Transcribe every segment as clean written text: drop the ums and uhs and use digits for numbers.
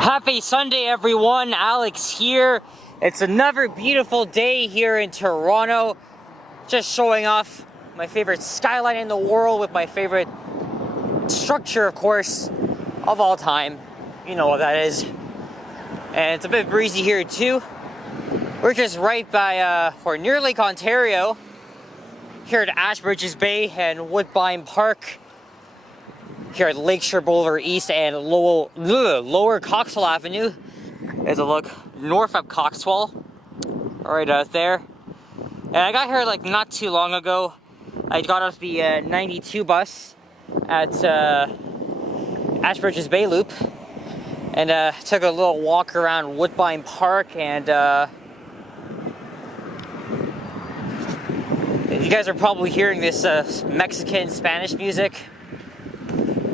Happy Sunday, everyone. Alex here. It's another beautiful day here in Toronto. Just showing off my favorite skyline in the world with my favorite structure, of course, of all time. You know what that is. And it's a bit breezy here too. We're just right by, or near Lake Ontario, here at Ashbridges Bay and Woodbine Park, here at Lakeshore Boulevard East and Lower Coxwell Avenue. As a look north of Coxwell, right out there. And I got here like not too long ago. I got off the 92 bus at Ashbridges Bay Loop and took a little walk around Woodbine Park. And you guys are probably hearing this Mexican Spanish music.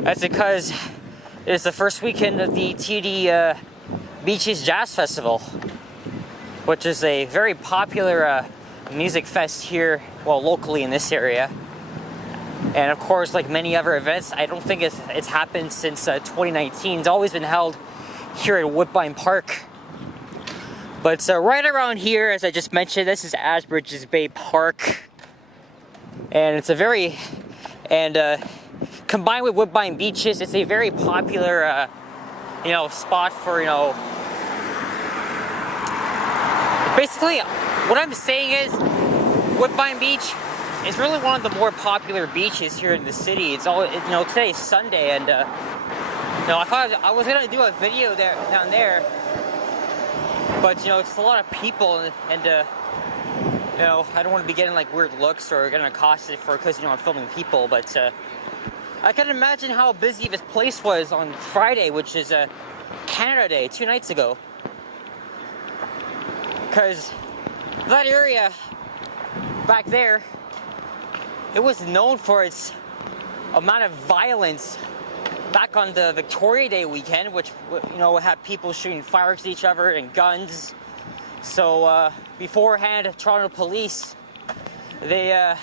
That's because it's the first weekend of the TD Beaches Jazz Festival, which is a very popular music fest here, well, locally in this area. And of course, like many other events, I don't think it's happened since 2019. It's always been held here at Woodbine Park. But right around here, as I just mentioned, this is Ashbridges Bay Park. And it's a very, combined with Woodbine Beaches, it's a very popular, spot for, basically, what I'm saying is, Woodbine Beach is really one of the more popular beaches here in the city. It's all, today's Sunday, and, I thought I was gonna do a video down there, but, it's a lot of people, and I don't want to be getting, like, weird looks or getting accosted because, I'm filming people, but, I can imagine how busy this place was on Friday, which is Canada Day, 2 nights ago. Because that area back there, it was known for its amount of violence back on the Victoria Day weekend, which, had people shooting fireworks at each other and guns. So beforehand, Toronto police, they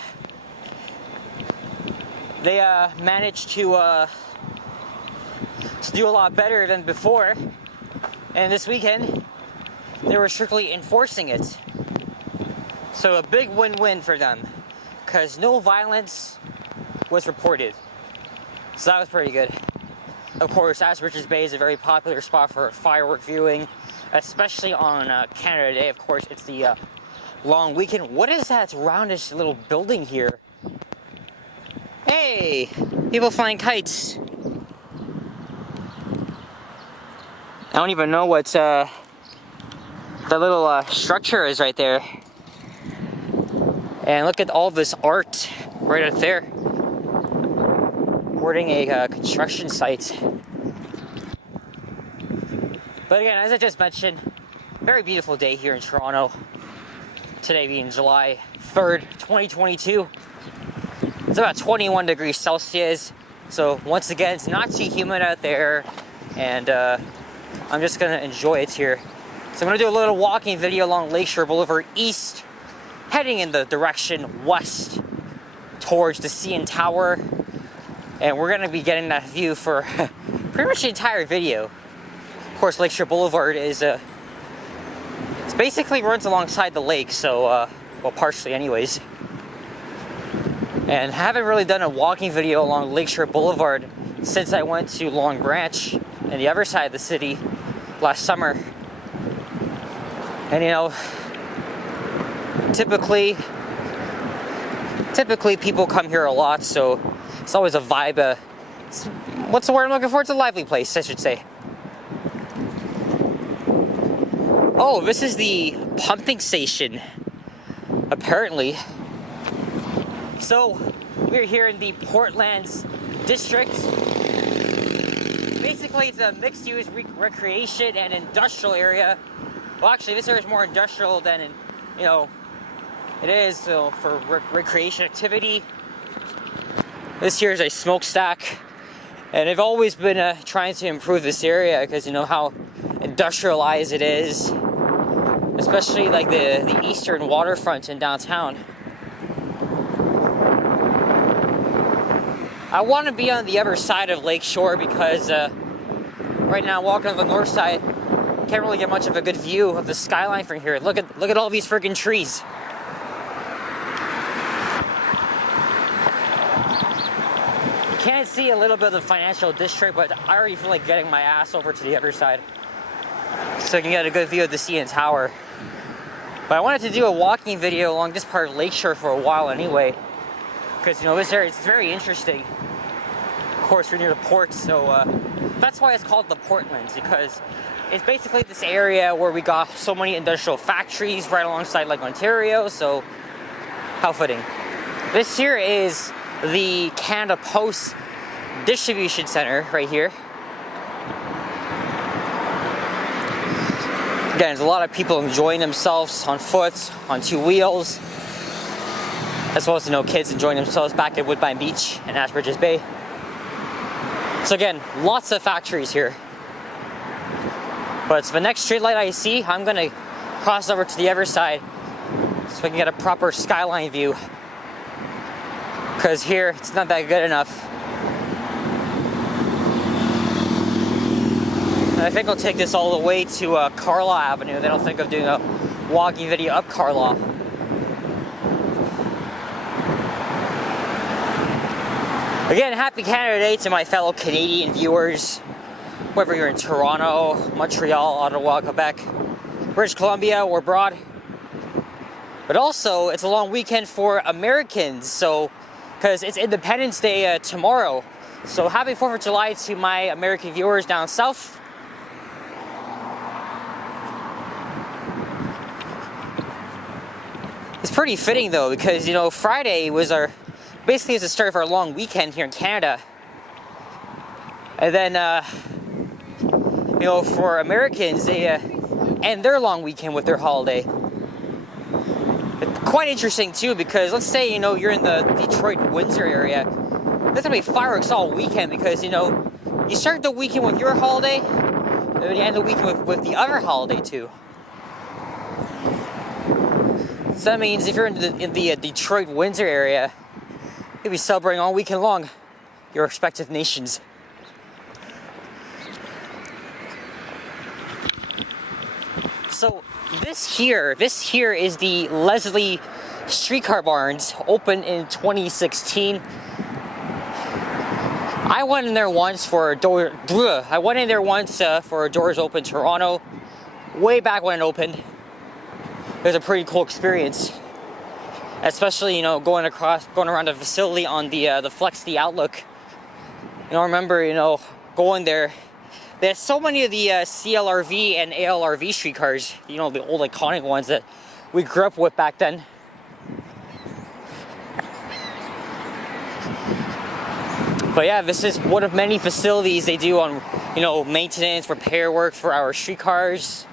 managed to do a lot better than before, and this weekend they were strictly enforcing it. So a big win-win for them, because no violence was reported. So that was pretty good. Of course, Ashbridges Bay is a very popular spot for firework viewing, especially on Canada Day. Of course, it's the long weekend. What is that roundish little building here? Hey, people flying kites. I don't even know what the little structure is right there. And look at all this art right out there. Boarding a construction site. But again, as I just mentioned, very beautiful day here in Toronto. Today being July 3rd, 2022. It's about 21 degrees Celsius, so once again, it's not too humid out there, and I'm just gonna enjoy it here. So I'm gonna do a little walking video along Lakeshore Boulevard East, heading in the direction west towards the CN Tower, and we're gonna be getting that view for pretty much the entire video. Of course, Lakeshore Boulevard is it basically runs alongside the lake, so well, partially anyways. And haven't really done a walking video along Lakeshore Boulevard since I went to Long Branch and the other side of the city last summer. And typically people come here a lot, so it's always a vibe. What's the word I'm looking for? It's a lively place, I should say. Oh, this is the pumping station, apparently. So, we're here in the Portlands district. Basically, it's a mixed-use recreation and industrial area. Well, actually, this area is more industrial than, it is for recreation activity. This here is a smokestack, and I've always been trying to improve this area because how industrialized it is, especially like the eastern waterfront in downtown. I want to be on the other side of Lakeshore because Right now, walking on the north side, can't really get much of a good view of the skyline from here. Look at all these freaking trees. You can't see a little bit of the financial district, but I already feel like getting my ass over to the other side so I can get a good view of the CN Tower. But I wanted to do a walking video along this part of Lakeshore for a while anyway, because this area is very interesting. Of course, we're near the port, so that's why it's called the Portlands, because it's basically this area where we got so many industrial factories right alongside Lake Ontario, so how fitting. This here is the Canada Post Distribution Center right here. Again, there's a lot of people enjoying themselves on foot, on two wheels, as well as kids enjoying themselves back at Woodbine Beach and Ashbridges Bay. So again, lots of factories here. But the next street light I see, I'm gonna cross over to the other side so I can get a proper skyline view. Because here, it's not that good enough. And I think I'll take this all the way to Carlaw Avenue. Then I'll think of doing a walking video up Carlaw. Again, happy Canada Day to my fellow Canadian viewers. Whether you're in Toronto, Montreal, Ottawa, Quebec, British Columbia, or abroad. But also, it's a long weekend for Americans, so because it's Independence Day tomorrow. So happy 4th of July to my American viewers down south. It's pretty fitting though, because Friday was basically the start of our long weekend here in Canada. And then for Americans, they end their long weekend with their holiday. It's quite interesting too, because let's say you're in the Detroit, Windsor area. There's gonna be fireworks all weekend because you start the weekend with your holiday, and then you end the weekend with the other holiday too. So that means if you're in the Detroit, Windsor area, you'll be celebrating all weekend long your respective nations. So this here is the Leslie Streetcar Barns, opened in 2016. I went in there once for doors open Toronto, way back when it opened. It was a pretty cool experience, especially going around the facility on the Flex the Outlook. I remember going there. There's so many of the CLRV and ALRV streetcars, the old iconic ones that we grew up with back then. But yeah, this is one of many facilities they do on, maintenance, repair work for our streetcars.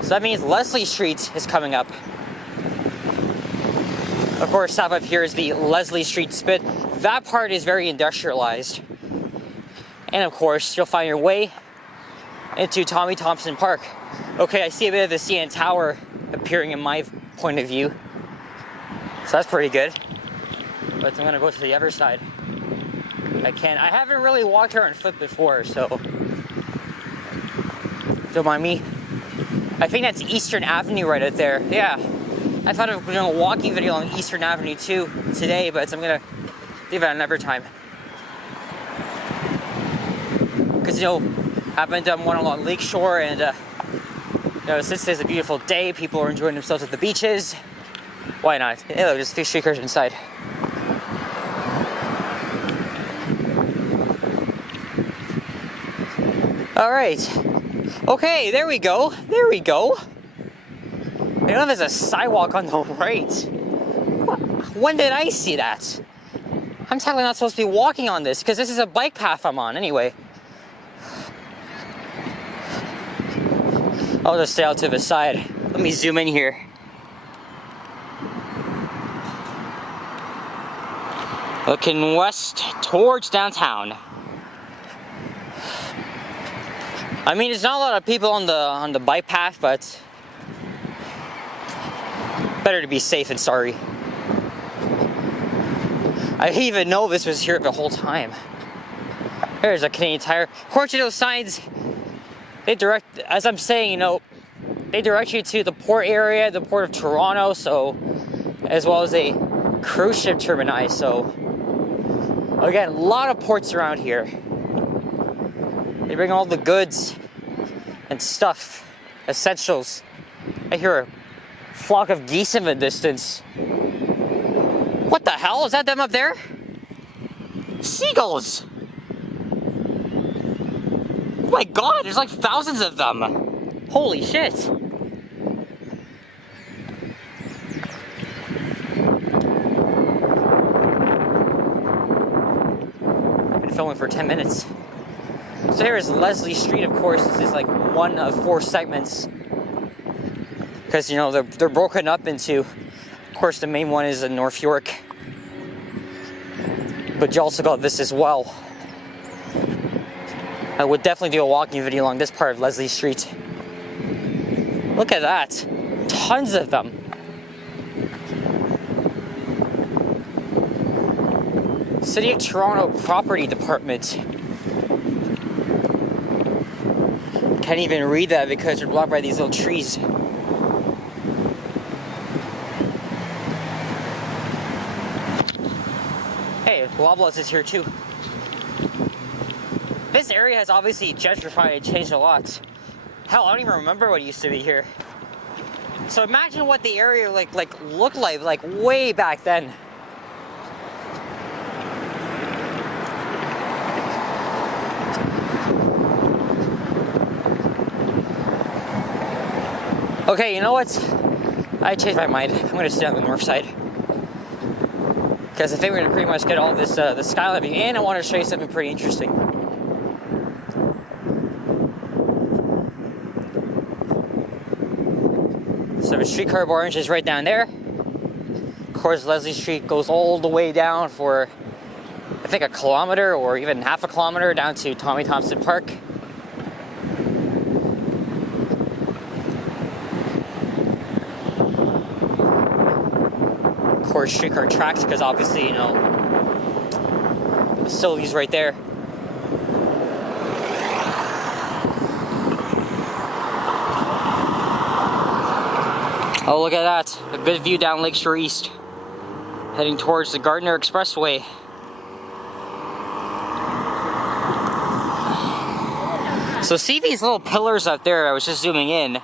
So that means Leslie Street is coming up. Of course, south of here is the Leslie Street Spit. That part is very industrialized. And of course, you'll find your way into Tommy Thompson Park. Okay, I see a bit of the CN Tower appearing in my point of view. So that's pretty good. But I'm gonna go to the other side. I haven't really walked here on foot before, so don't mind me. I think that's Eastern Avenue right out there. Yeah. I thought of doing a walking video on Eastern Avenue too today, but I'm gonna leave it another time. Because I haven't done one along Lakeshore, and since it's a beautiful day, people are enjoying themselves at the beaches. Why not? Hey, look, there's a few streetcars inside. All right. Okay, there we go. There we go. I know there's a sidewalk on the right. When did I see that? I'm totally not supposed to be walking on this because this is a bike path I'm on anyway. I'll just stay out to the side. Let me zoom in here. Looking west towards downtown. I mean, there's not a lot of people on the bike path, but better to be safe than sorry. I didn't even know this was here the whole time. There's a Canadian Tire. According to those signs, they direct, as I'm saying, you know, they direct you to the port area, the port of Toronto, so, as well as a cruise ship terminal. So, again, a lot of ports around here. They bring all the goods and stuff, essentials. I hear a flock of geese in the distance. What the hell? Is that them up there? Seagulls! Oh my god, there's like thousands of them! Holy shit! Been filming for 10 minutes. So here is Leslie Street, of course. This is like one of 4 segments. Because, you know, they're broken up into, of course, the main one is in North York. But you also got this as well. I would definitely do a walking video along this part of Leslie Street. Look at that. Tons of them. City of Toronto Property Department. Can't even read that because they're blocked by these little trees. Hey, Loblaws is here too. This area has obviously gentrified and changed a lot. Hell, I don't even remember what used to be here. So imagine what the area looked like way back then. Okay, you know what? I changed my mind. I'm gonna stay on the north side. Because I think we're gonna pretty much get all this, the skyline view, and I want to show you something pretty interesting. So the streetcar barge is right down there. Of course, Leslie Street goes all the way down for, I think, a kilometer or even half a kilometer down to Tommy Thompson Park. Of course, streetcar tracks, because obviously, you know, the facility's right there. Oh, look at that. A good view down Lakeshore East. Heading towards the Gardiner Expressway. So see these little pillars up there, I was just zooming in.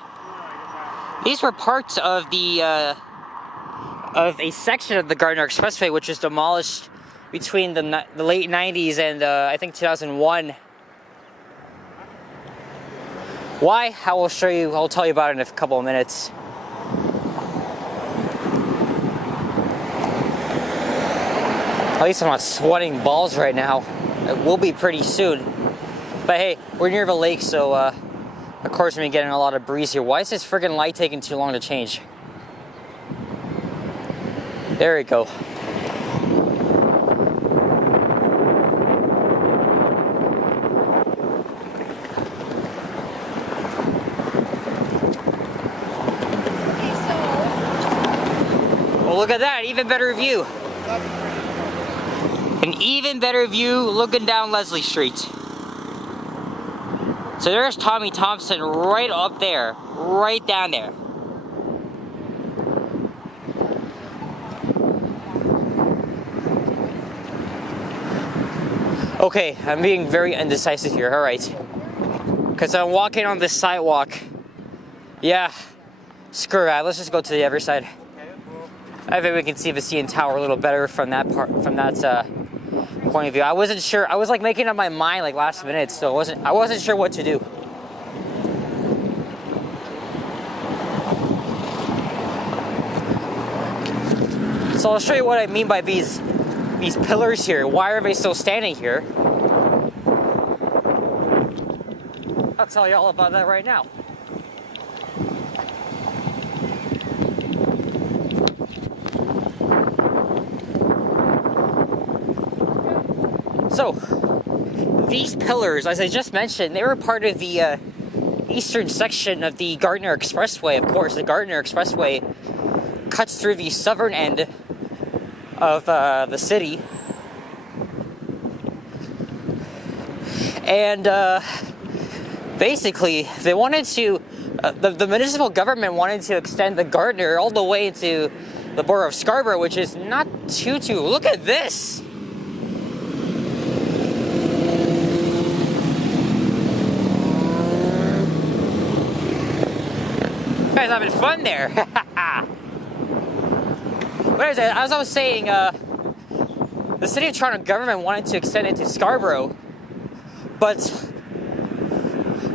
These were parts of the, of a section of the Gardiner Expressway which was demolished between the late 90s and I think 2001. Why? I will show you, I'll tell you about it in a couple of minutes. At least I'm not sweating balls right now. It will be pretty soon. But hey, we're near the lake, so of course we're getting a lot of breeze here. Why is this friggin' light taking too long to change? There we go. Well, look at that, even better view. An even better view looking down Leslie Street. So there's Tommy Thompson right up there, right down there. Okay, I'm being very indecisive here, alright. Because I'm walking on this sidewalk. Yeah, screw that, let's just go to the other side. I think we can see the CN Tower a little better from that part, from that point of view. I wasn't sure. I was like making up my mind like last minute, so I wasn't sure what to do. So I'll show you what I mean by these pillars here. Why are they still standing here? I'll tell you all about that right now. So, these pillars, as I just mentioned, they were part of the eastern section of the Gardiner Expressway. Of course, the Gardiner Expressway cuts through the southern end of the city. And basically, they wanted to, the municipal government wanted to extend the Gardner all the way to the borough of Scarborough, which is not too, look at this! You guys having fun there. What is it? As I was saying, the city of Toronto government wanted to extend it to Scarborough, but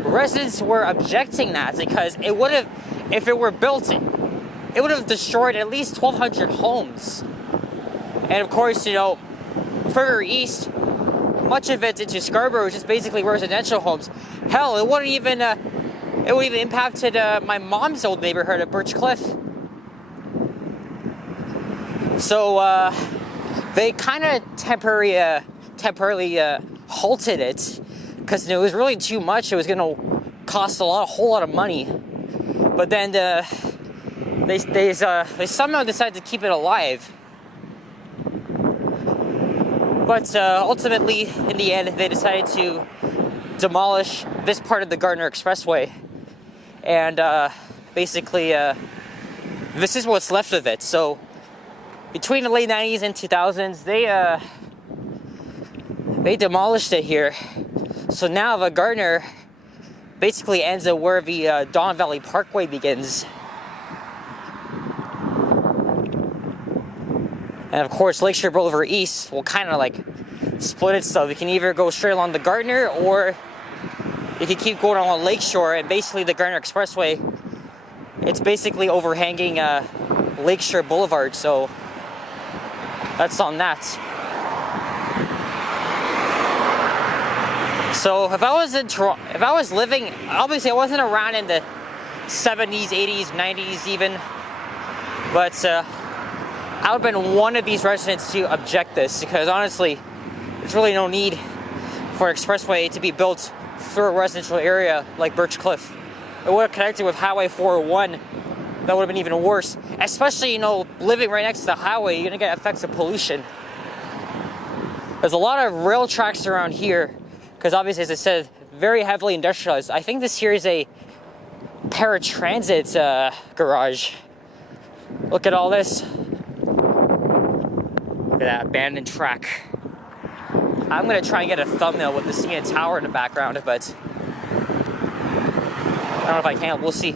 residents were objecting that because it would have, if it were built, it would have destroyed at least 1,200 homes. And of course, you know, further east, much of it into Scarborough is just basically residential homes. Hell, it would even impacted my mom's old neighborhood of Birch Cliff. So they kind of temporarily halted it because it was really too much. It was going to cost a whole lot of money. But then they somehow decided to keep it alive. But ultimately, in the end, they decided to demolish this part of the Gardner Expressway. And basically, this is what's left of it. So between the late 90s and 2000s, they demolished it here. So now the Gardner basically ends at where the Don Valley Parkway begins. And of course, Lakeshore Boulevard East will kind of like split itself. You can either go straight along the Gardner, or you can keep going along Lakeshore. And basically, the Gardner Expressway, it's basically overhanging Lakeshore Boulevard. So that's on that. So if I was in Toronto, if I was living, obviously I wasn't around in the 70s, 80s, 90s even, but I would have been one of these residents to object this, because honestly, there's really no need for an expressway to be built through a residential area like Birch Cliff. It would have connected with Highway 401. That would have been even worse. Especially, you know, living right next to the highway, you're gonna get effects of pollution. There's a lot of rail tracks around here, because obviously, as I said, very heavily industrialized. I think this here is a paratransit garage. Look at all this. Look at that abandoned track. I'm gonna try and get a thumbnail with the CN Tower in the background, but I don't know if I can. We'll see.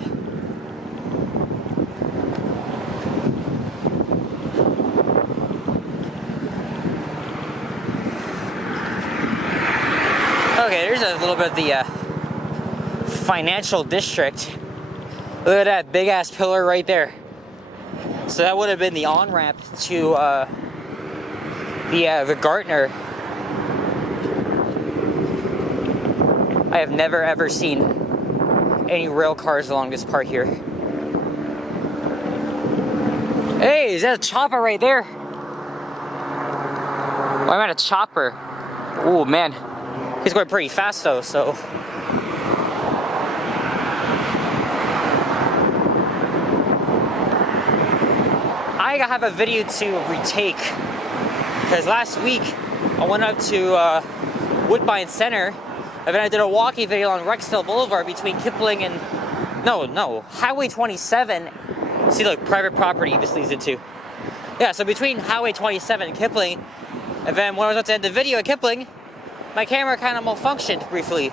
Okay, there's a little bit of the financial district. Look at that big ass pillar right there. So that would have been the on-ramp to the Gardner. I have never ever seen any rail cars along this part here. Hey, is that a chopper right there? Why am I at a chopper? Oh man, he's going pretty fast though, so. I have a video to retake, because last week I went up to Woodbine Center, and then I did a walking video on Rexdale Boulevard between Kipling and Highway 27. See, look, private property this leads into. Yeah, so between Highway 27 and Kipling, and then when I was about to end the video at Kipling, my camera kind of malfunctioned briefly,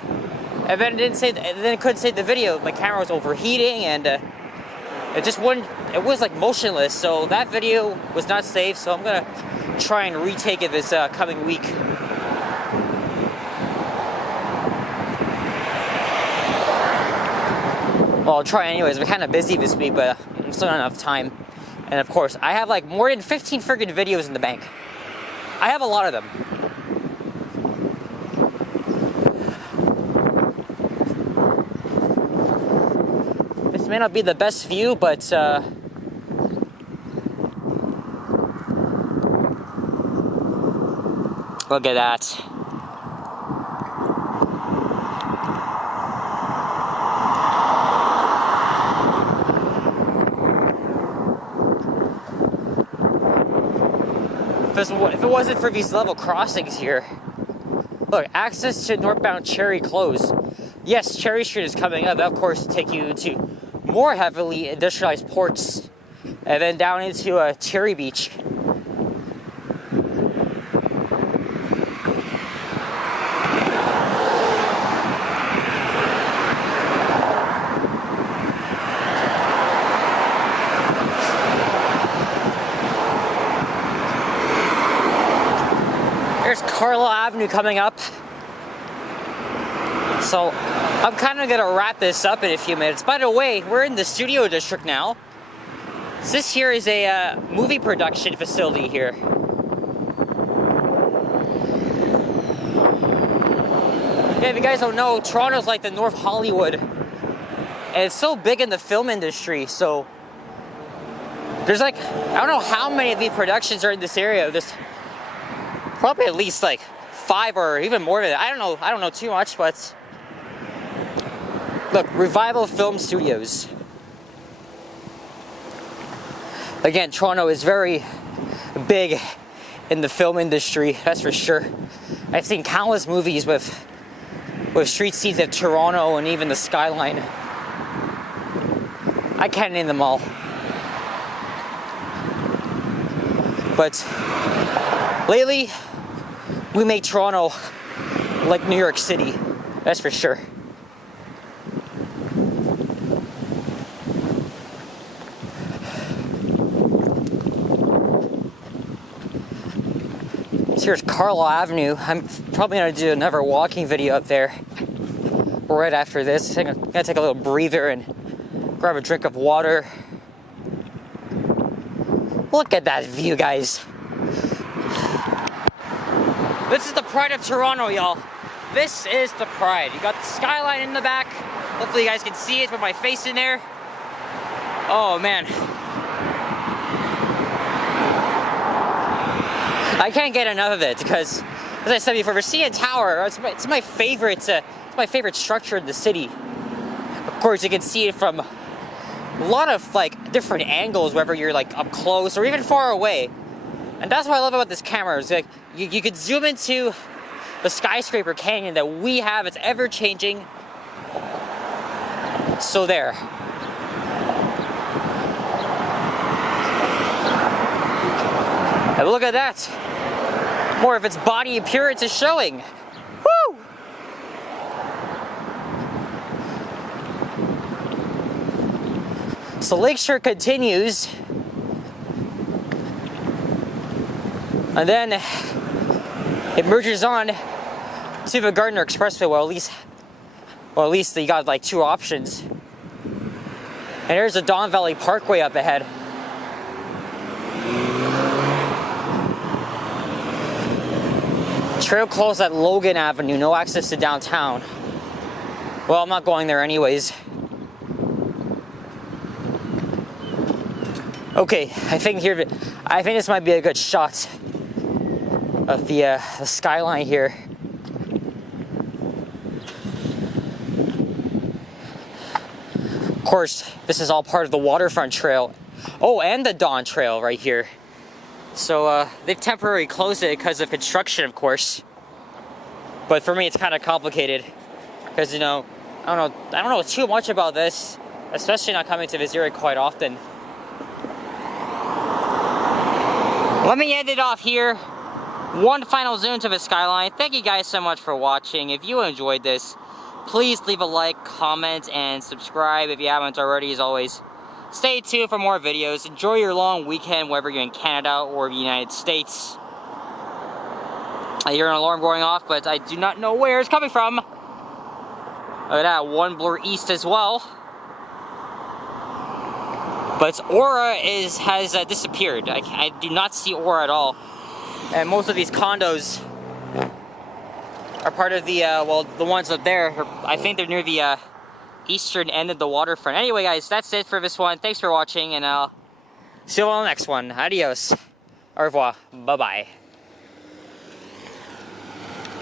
and then it couldn't save the video. My camera was overheating, and it just wouldn't. It was like motionless, so that video was not saved. So I'm gonna try and retake it this coming week. Well, I'll try anyways. We're kind of busy this week, but I'm still not enough time. And of course, I have like more than 15 friggin' videos in the bank. I have a lot of them. This may not be the best view, but look at that. If it wasn't for these level crossings here, Look, access to northbound Cherry closed. Yes, Cherry Street is coming up. That, of course, take you into more heavily industrialized ports, and then down into Cherry Beach. There's Carlisle Avenue coming up. So I'm kind of gonna wrap this up in a few minutes. By the way, we're in the studio district now. So this here is a movie production facility here. Yeah, if you guys don't know, Toronto's like the North Hollywood. And it's so big in the film industry, so there's like, I don't know how many of these productions are in this area. There's probably at least like 5 or even more than that. I don't know too much, but look, Revival Film Studios. Again, Toronto is very big in the film industry, that's for sure. I've seen countless movies with street scenes of Toronto and even the skyline. I can't name them all. But lately, we make Toronto like New York City, that's for sure. So here's Carlisle Avenue. I'm probably gonna do another walking video up there right after this. I'm gonna take a little breather and grab a drink of water. Look at that view, guys. This is the pride of Toronto, y'all. This is the pride. You got the skyline in the back. Hopefully you guys can see it with my face in there. Oh man. I can't get enough of it because, as I said before, the CN Tower, it's my favorite structure in the city. Of course, you can see it from a lot of like different angles, whether you're like up close or even far away. And that's what I love about this camera. Is like you could zoom into the skyscraper canyon that we have. It's ever changing. So there. And look at that. More of its body appearance is showing. Woo! So Lakeshore continues. And then it merges on to the Gardiner Expressway. Well, at least you got like 2 options. And there's the Don Valley Parkway up ahead. Trail closed at Logan Avenue, no access to downtown. Well, I'm not going there anyways. Okay, I think this might be a good shot of the skyline here. Of course, this is all part of the Waterfront Trail. Oh, and the Dawn Trail right here. So they've temporarily closed it because of construction, of course. But for me, it's kind of complicated because, you know, I don't know too much about this, especially not coming to this area quite often. Let me end it off here. One final zoom to the skyline. Thank you guys so much for watching. If you enjoyed this, please leave a like, comment, and subscribe if you haven't already, as always. Stay tuned for more videos. Enjoy your long weekend, whether you're in Canada or the United States. I hear an alarm going off, but I do not know where it's coming from. Look at that, one blur east as well. But Aura has disappeared. I do not see Aura at all. And most of these condos are part of the, well, the ones up there, I think they're near the eastern end of the waterfront. Anyway, guys, that's it for this one. Thanks for watching, and I'll see you on the next one. Adios. Au revoir. Bye-bye.